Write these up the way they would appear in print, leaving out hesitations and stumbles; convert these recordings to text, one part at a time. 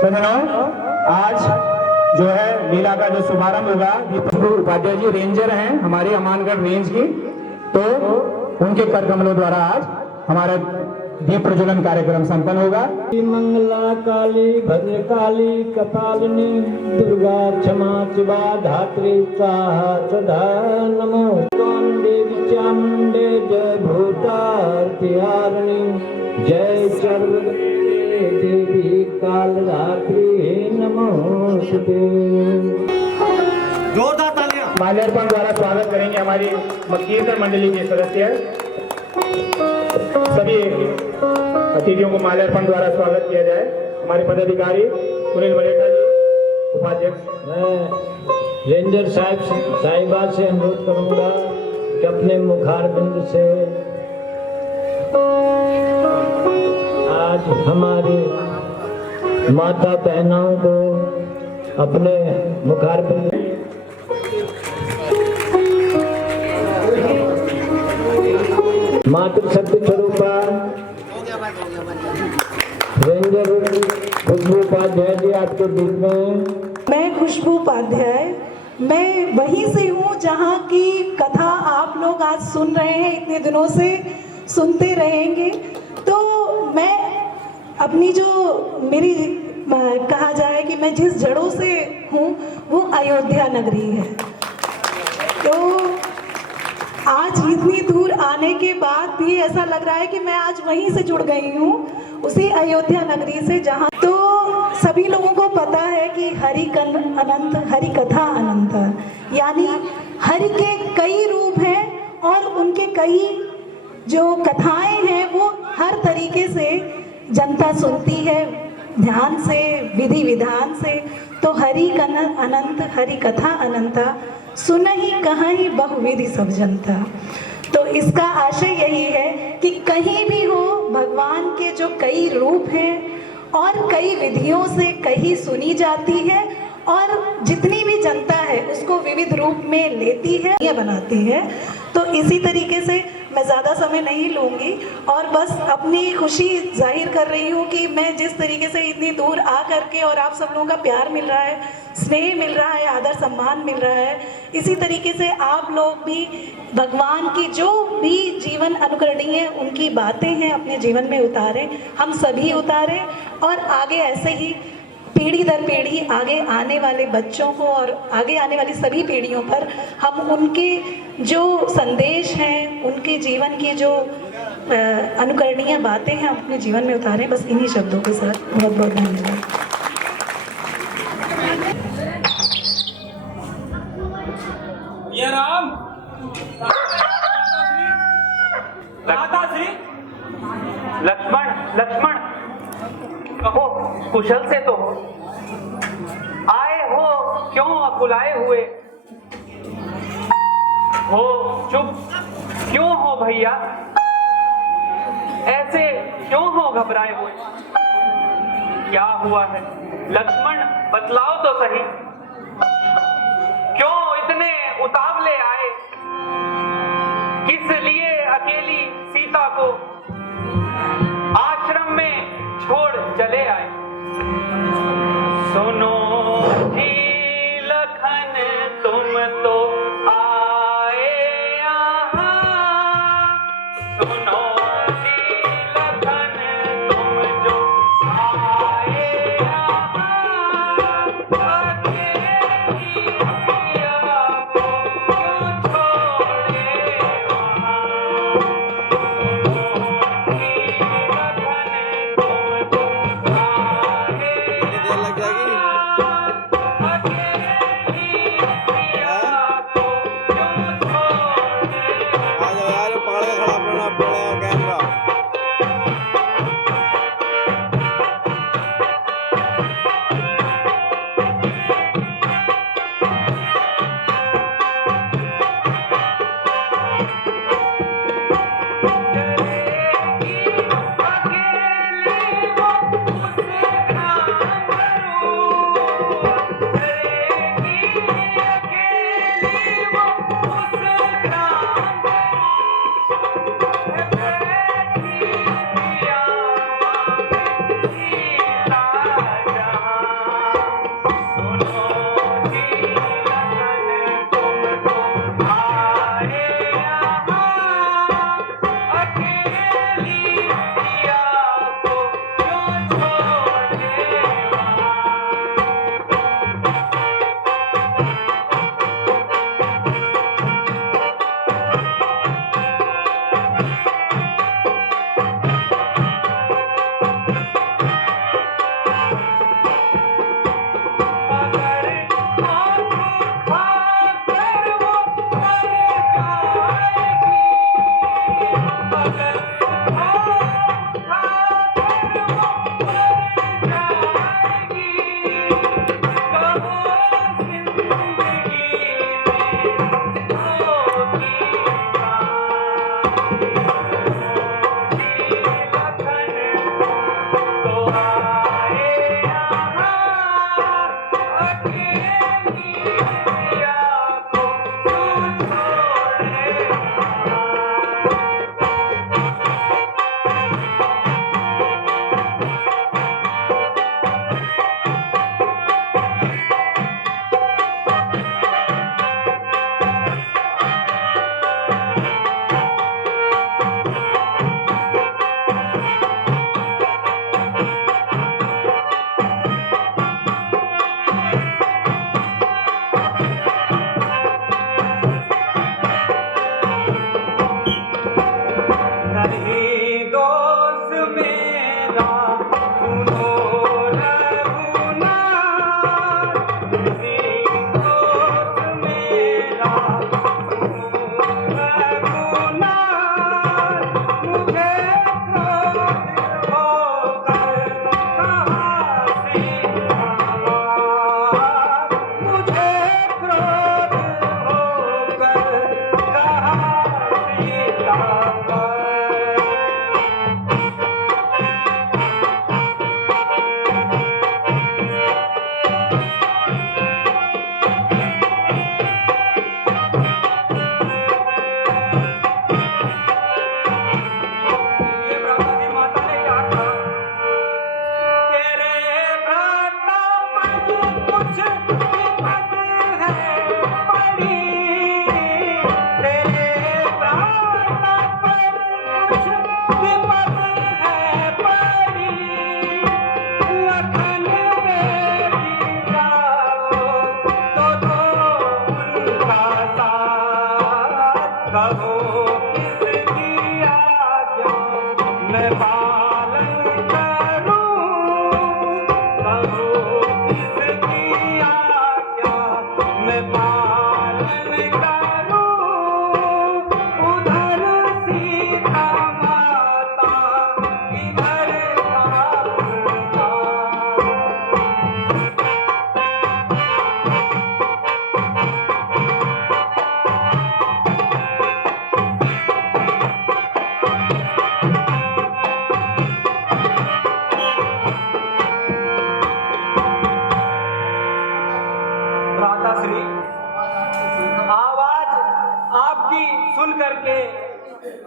सज्जनों, आज जो है लीला का जो शुभारंभ होगा, दीपक उपाध्याय जी रेंजर हैं हमारे अमानगढ़ रेंज की, तो उनके कर कमलों द्वारा आज हमारा दीप प्रज्वलन कार्यक्रम संपन्न होगा। मंगला काली भद्रकाली कपालिनी दुर्गा क्षमा शिवा धात्री स्वाहा सदा नमो देवी चामुंडे जय भूतार्तिहारिणी जय सर्व देवी कालरात्रि नमोस्तुते। जोरदार तालियां। माल्यार्पण द्वारा स्वागत करेंगे हमारी कीर्तन मंडली के सदस्य। सभी अतिथियों को माल्यार्पण द्वारा स्वागत किया जाए। हमारे पदाधिकारी सुनील मलेठा जी, उपाध्यक्ष। मैं रेंजर साहिबा से अनुरोध करूंगा कि अपने मुखारबिंद से आज हमारी माता बहनों को अपने मुखारबिंद मातृशक्ति स्वरूपा रेंजर खुशबू उपाध्याय जी आपके बीच में। मैं खुशबू उपाध्याय, मैं वहीं से हूँ जहाँ की कथा आप लोग आज सुन रहे हैं, इतने दिनों से सुनते रहेंगे। तो मैं अपनी जो मेरी कहा जाए कि मैं जिस जड़ों से हूँ वो अयोध्या नगरी है। तो आज इतनी दूर आने के बाद भी ऐसा लग रहा है कि मैं आज वहीं से जुड़ गई हूँ, उसी अयोध्या नगरी से, जहाँ तो सभी लोगों को पता है कि हरि अनंत, हरि कथा अनंत, यानी हरि के कई रूप हैं और उनके कई जो कथाएं हैं वो हर तरीके से जनता सुनती है, ध्यान से, विधि विधान से। तो हरि अनंत, हरि कथा अनंता, सुन ही कहाँ ही बहुविधि सब जनता। तो इसका आशय यही है कि कहीं भी हो भगवान के जो कई रूप हैं और कई विधियों से कहीं सुनी जाती है और जितनी भी जनता है उसको विविध रूप में लेती है या बनाती है। तो इसी तरीके से मैं ज़्यादा समय नहीं लूँगी और बस अपनी खुशी जाहिर कर रही हूँ कि मैं जिस तरीके से इतनी दूर आ करके और आप सब लोगों का प्यार मिल रहा है, स्नेह मिल रहा है, आदर सम्मान मिल रहा है, इसी तरीके से आप लोग भी भगवान की जो भी जीवन अनुकरणीय उनकी बातें हैं अपने जीवन में उतारें, हम सभी उतारें और आगे ऐसे ही पीढ़ी दर पीढ़ी आगे आने वाले बच्चों को और आगे आने वाली सभी पीढ़ियों पर हम उनके जो संदेश हैं, उनके जीवन की जो अनुकरणीय बातें हैं अपने जीवन में उतारें। बस इन्हीं शब्दों के साथ बहुत बहुत धन्यवाद। ये राम लक्ष्मण कहो कुशल से तो आए हो, क्यों बुलाए हुए हो, चुप क्यों हो भैया, ऐसे क्यों हो घबराए हुए, क्या हुआ है लक्ष्मण बतलाओ तो सही, क्यों इतने उतावले आए, किस लिए अकेली सीता को आश्रम में छोड़ चले आए। सुनो जी लखन तुम तो आए यहाँ, सुनो जी लखन तुम जो आए यहाँ, अकेली सिया को क्यों छोड़े वहाँ। सुनो जी लखन तुम जो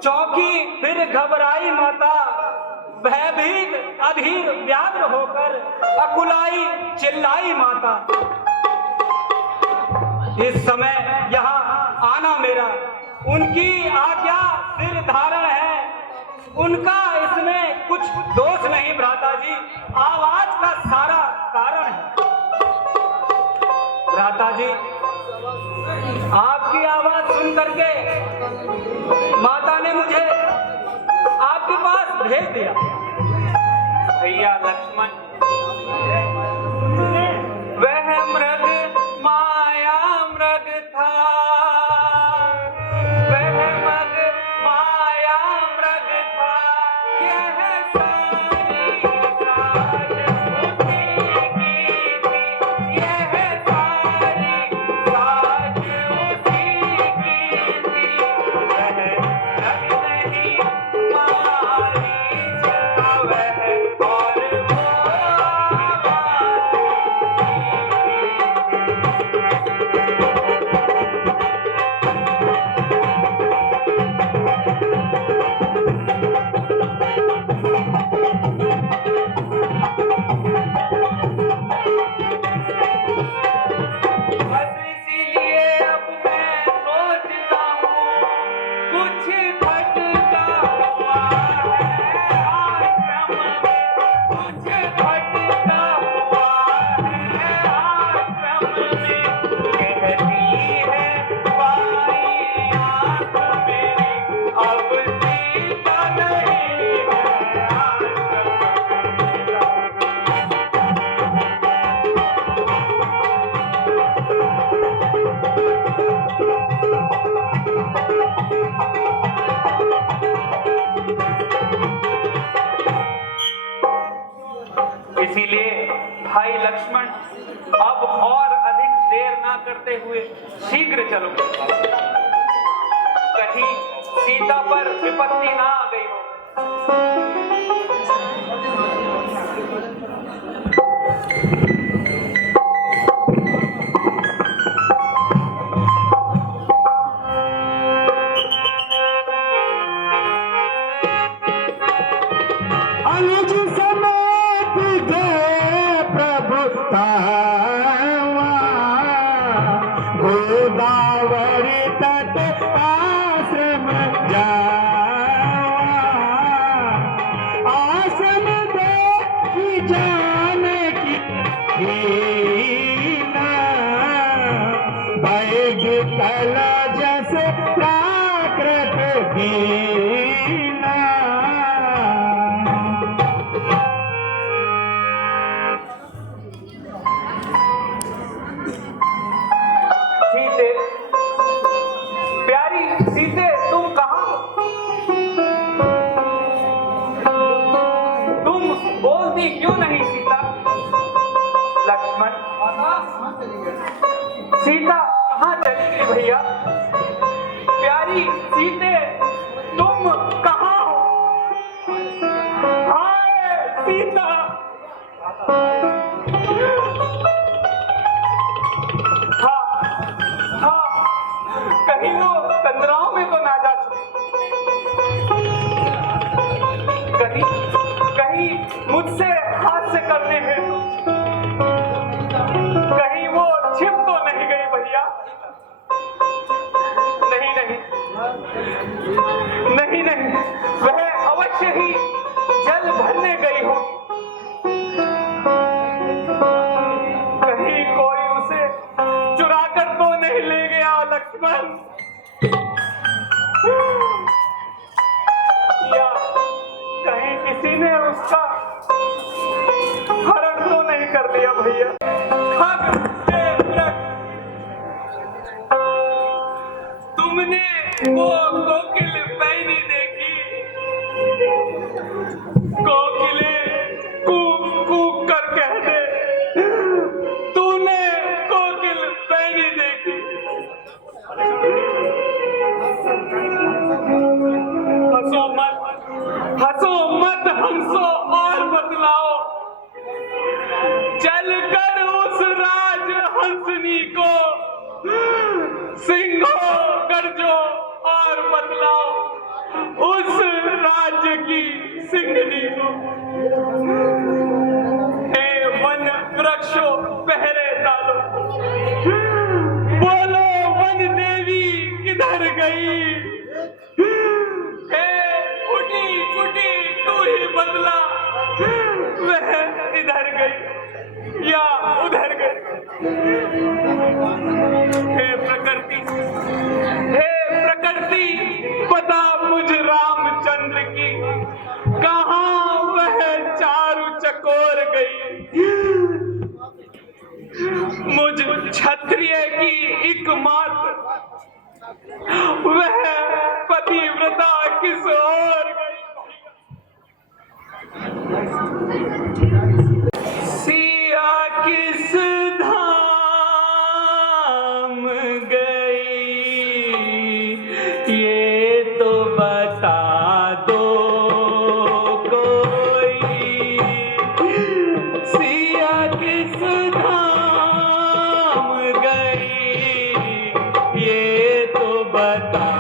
चौंकी फिर घबराई माता, भयभीत अधीर व्याग्र होकर अकुलाई चिल्लाई माता। इस समय यहाँ आना मेरा उनकी आज्ञा सिर धारण है, उनका इसमें कुछ दोष नहीं भ्राता जी, आवाज का सारा कारण है। भ्राता जी आपकी आवाज सुन करके माता ने मुझे आपके पास भेज दिया। भैया लक्ष्मण वह मृग माया मृग था, वह मृग माया मृग था, यह सारी साज उसी की थी, यह सारी साज उसी की थी। वह रंग नहीं मारी था, वह और वो भाई लक्ष्मण, अब और अधिक देर ना करते हुए शीघ्र चलो, कहीं सीता पर विपत्ति ना आ गई हो। अनुज समेत गए प्रभु तावा, गोदावरी तट आश्रम जावा, आश्रम देखी जानकी हीना, बैग कल जस प्राकृत दीना। सीते, प्यारी सीते, तुम कहाँ हो? तुम बोलती क्यों नहीं सीता? लक्ष्मण, सीता कहाँ चली गई भैया? प्यारी सीते, तुम कहाँ हो? हाय सीता, कहीं वो तंद्राओं में तो ना जा चुकी, कहीं मुझसे हाथ से करने हैं, कहीं वो छिप तो नहीं गई भैया? नहीं, वह अवश्य ही जल भरने गई हो। कहीं कोई उसे चुरा कर तो नहीं ले गया लक्ष्मण? या कहीं किसी ने उसका हरण तो नहीं कर लिया भैया? तुमने वो कोकिल पैनी देखी? कोकिले कूक कूक कर कह दे, तूने कोकिल पैनी देखी? हंसो मत हंसो और बतलाओ, चलकर उस राज हंसनी को सिंहो गर्जो और बतलाओ, उस राज्य की सिंहनी को। हे वन वृक्षों पहरे डालो, बोलो वन देवी किधर गई? कुटी तू ही बदला, वह इधर गई या उधर गई? हे प्रकृति, बता मुझ रामचंद्र की, कहाँ वह चारू चकोर गई? मुझ क्षत्रिय की एकमात्र वह पतिव्रता किस ओर गई? सिया किस धाम गई, ये तो बता दो कोई। सिया किस धाम गई, ये तो बता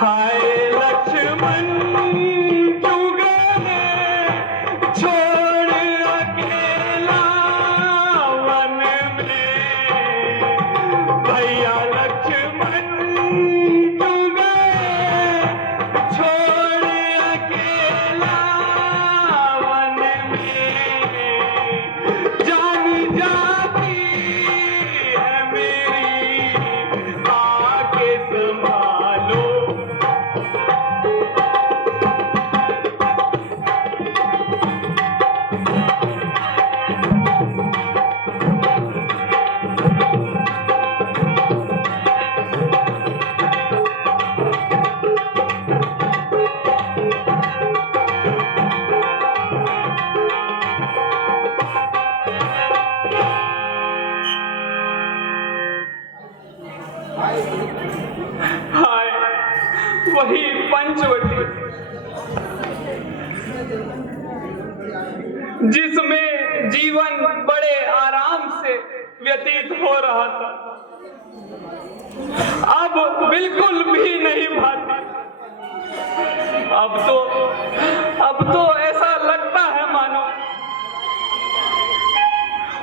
हाय लक्ष्मण क्यों गए छोड़ अकेला वन में, भैया लक्ष्मण क्यों गए छोड़ अकेला वन में, जान जाती है मेरी आगे संभालो। हाय वही पंचवटी जिसमें जीवन बड़े आराम से व्यतीत हो रहा था, अब बिल्कुल भी नहीं भाती। अब तो ऐसा लगता है मानो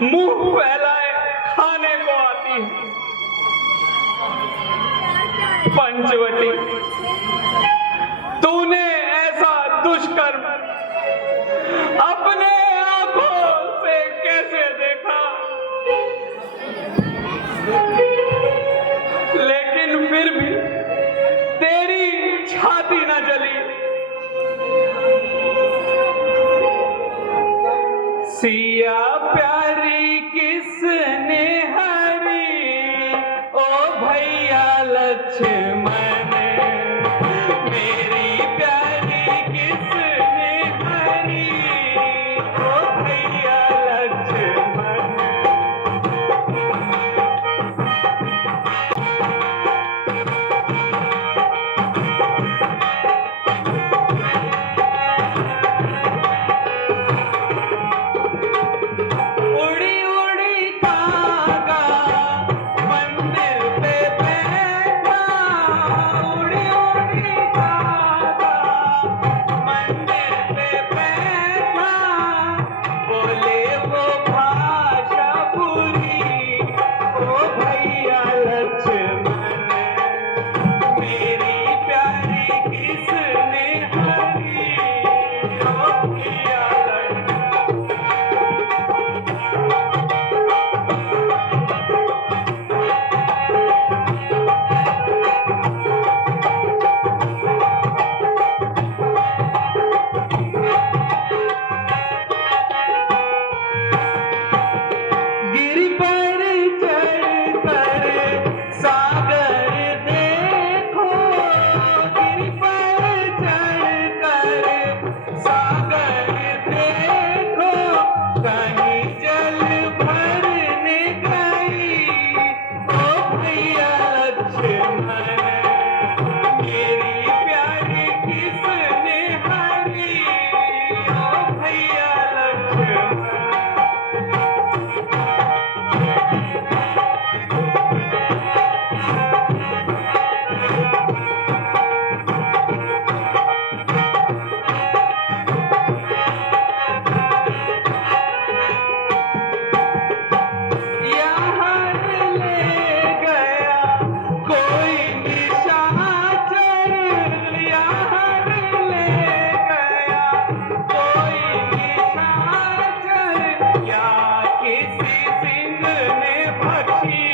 मुंह फैलाए खाने को आती है। पंचवटी, तूने ऐसा दुष्कर्म अपने आंखों से कैसे देखा? लेकिन फिर भी तेरी छाती न जली। सिया प्यारी किसने हरी ओ भैया लक्ष्मण, मेरी प्यारी किसने हरी ओ भैया लक्ष्मण। उड़ी उड़ी कागा मंदिर पे बैठा, उड़ी उड़ी कागा मंदिर पे बैठा, बोले वो भाषा पूरी ओ भैया लक्ष्मण, मेरी प्यारी किसने हरी ओ भैया लक्ष्मण। गिरी पर चढ़ कर सागर देखो, गिरी पर चढ़ कर सागर देखो, कहीं जल भरने गई ओ भैया लक्ष्मण, मेरी प्यारी किसने हरी ओ भैया लक्ष्मण। यहाँ ले गया कोई निशाचर, यहाँ ले गया कोई निशाचर, या किसी सिंह ने भक्षी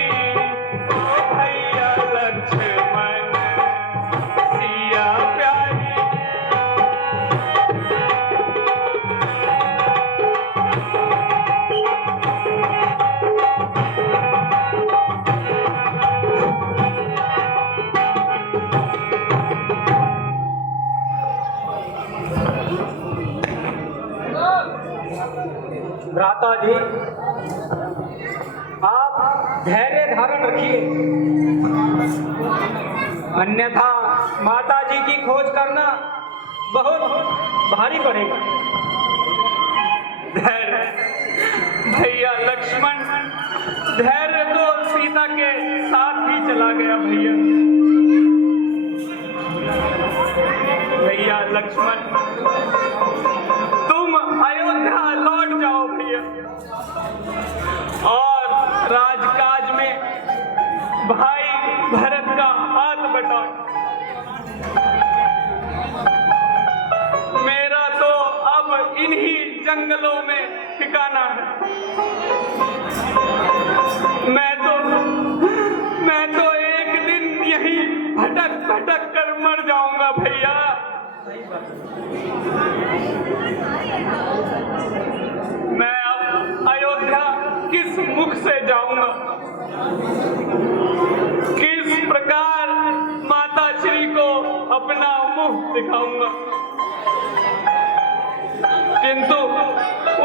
ओ भैया लक्ष्मण, सिया प्यारी भ्राता जी, आप धैर्य धारण रखिए, अन्यथा माता जी की खोज करना बहुत भारी पड़ेगा। धैर्य भैया लक्ष्मण, धैर्य तो सीता के साथ ही चला गया भैया। लक्ष्मण, तुम अयोध्या लौट जाओ भैया और राजकाज में भाई भरत का हाथ बटाओ। मेरा तो अब इन्हीं जंगलों में ठिकाना है। मैं तो एक दिन यहीं भटक भटक कर मर जाऊंगा भैया। मैं अब अयोध्या किस मुख से जाऊंगा, किस प्रकार माता श्री को अपना मुंह दिखाऊंगा। किंतु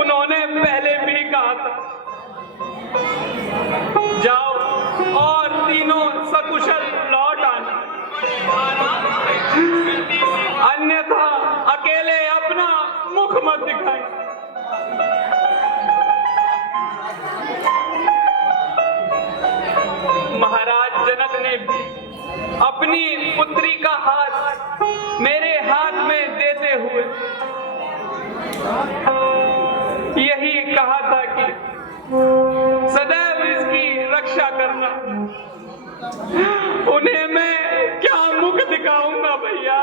उन्होंने पहले भी कहा था, जाओ और तीनों सकुशल लौट आना, अन्यथा अकेले अपना मुख मत दिखाएं। महाराज जनक ने भी अपनी पुत्री का हाथ मेरे हाथ में देते हुए यही कहा था कि सदैव इसकी रक्षा करना। उन्हें मैं क्या मुख दिखाऊंगा भैया,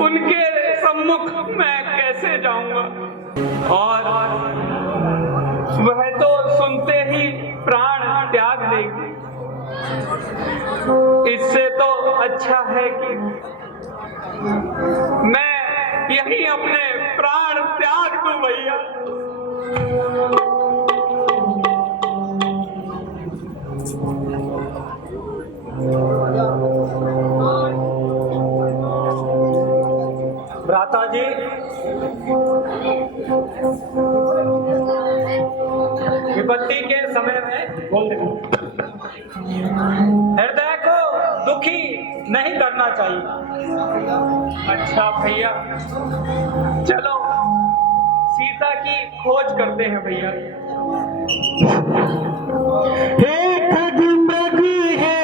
उनके सम्मुख मैं कैसे जाऊंगा। और वह तो सुनते ही प्राण त्याग देगी। इससे तो अच्छा है कि मैं यही अपने प्राण त्याग दूं भैया। भ्राता जी, विपत्ति के समय में हृदय को दुखी नहीं करना चाहिए। अच्छा भैया, चलो सीता की खोज करते हैं भैया। हे खगमृग है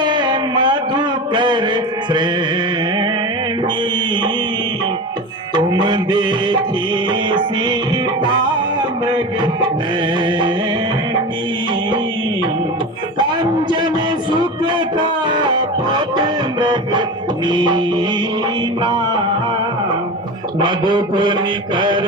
मधुकर श्रेणी, तुम देखी सीता मृग नैनी, कंचन सुख का पट मृग मीना, मधुपुर कर